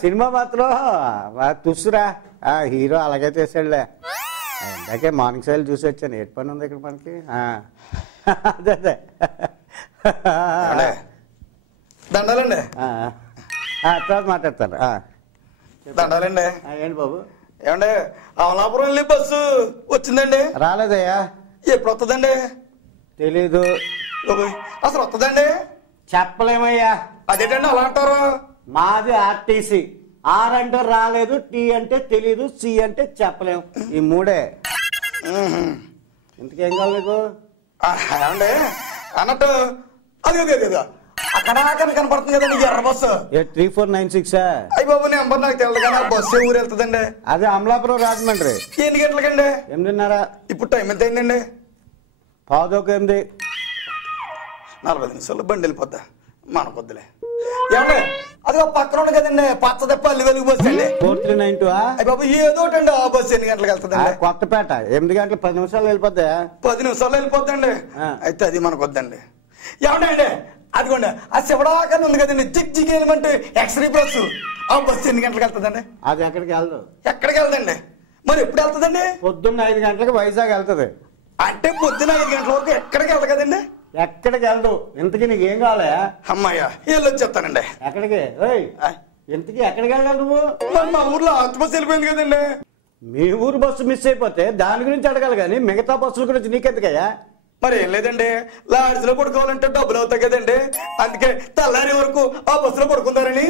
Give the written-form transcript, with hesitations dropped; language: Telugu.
సినిమా మాత్రం తుస్సురా హీరో అలాగే చేసాడులే. ఇందాకే మార్నింగ్ సైల్ చూసి వచ్చాను. ఏటి పని ఉంది ఇక్కడ మనకి? అదే అదే దండాలండి. తర్వాత మాట్లాడతాను. దండాలండి. ఏంటి బాబు? ఏమండి అమలాపురం వెళ్ళి బస్సు వచ్చిందండి? రాలేదయ్యా. ఎప్పుడు వస్తుందండి? తెలీదు. అసలు వస్తుందండి? చెప్పలేమయ్యా. అదేంటండి అలా అంటారు? మాది ఆర్టీసీ. ఆర్ అంటే రాలేదు, టీ అంటే తెలీదు, సి అంటే చెప్పలేము. ఈ మూడే. ఇంతకేం కావాలి నీకు? ఏమండి అన్నట్టు అది అక్కడ కనపడుతుంది కదండి ఎర్ర బస్సు 3496. అయ్యి బాబు నెంబర్ నాకు తెలియదు కానీ ఆ బస్సు ఊరు వెళ్తుందండి. అదే అమలాపురం రాజమండ్రి. ఎన్ని గంటలకండి? 8:30. ఇప్పుడు టైం ఎంత అయిందండి? 8:15. 40 నిమిషాలు బండి వెళ్ళిపోద్దా? మనకొద్దులే. ఏమండి అది పక్కన ఉంది కదండి పచ్చ పల్లి వెలుగు బస్సు అండి 4392. అయ్యి బాబు ఏదోటండి ఆ బస్సు ఎన్ని గంటలకు వెళ్తుందండి? కొత్తపేట 8 గంటలు 10 నిమిషాలు వెళ్ళిపోద్దా? 10 నిమిషాలు వెళ్ళిపోద్దండి. అయితే అది మనకొద్దండి. ఏమండి అదిగోండి ఆ శివడాకని ఉంది కదండి జిగ్ జిగ్ ఎలిమెంట్ ఎక్స్రే బస్సు. ఆ బస్సు ఎన్ని గంటలకు వెళ్తుందండి? అది ఎక్కడికి వెళ్దు. ఎక్కడికి వెళ్దండి? మరి ఎప్పుడు వెళ్తుందండి? పొద్దున్న 5 గంటలకు వైజాగ్ వెళ్తుంది. అంటే పొద్దున్న 5 గంటల వరకు ఎక్కడికి వెళ్దు కదండి? ఎక్కడికి వెళ్దు. ఇంతకీ నీకు ఏం కావాలి? అమ్మాయ్యా వెళ్ళొచ్చేస్తానండి. ఎక్కడికి? ఇంతకీ ఎక్కడికి వెళ్ళాలి నువ్వు? మా ఊర్లో ఆర్ట్ బస్సు వెళ్ళిపోయింది కదండి. మీ ఊరు బస్సు మిస్ అయిపోతే దాని గురించి అడగాలి కానీ మిగతా బస్సుల గురించి నీకెందుకయ్యా? మరి ఏం లేదండి లాడ్జ్లో పడుకోవాలంటే డబ్బులు అవుతాయి కదండి. అందుకే తెల్లారి వరకు ఆ బస్సులో పడుకుంటారని.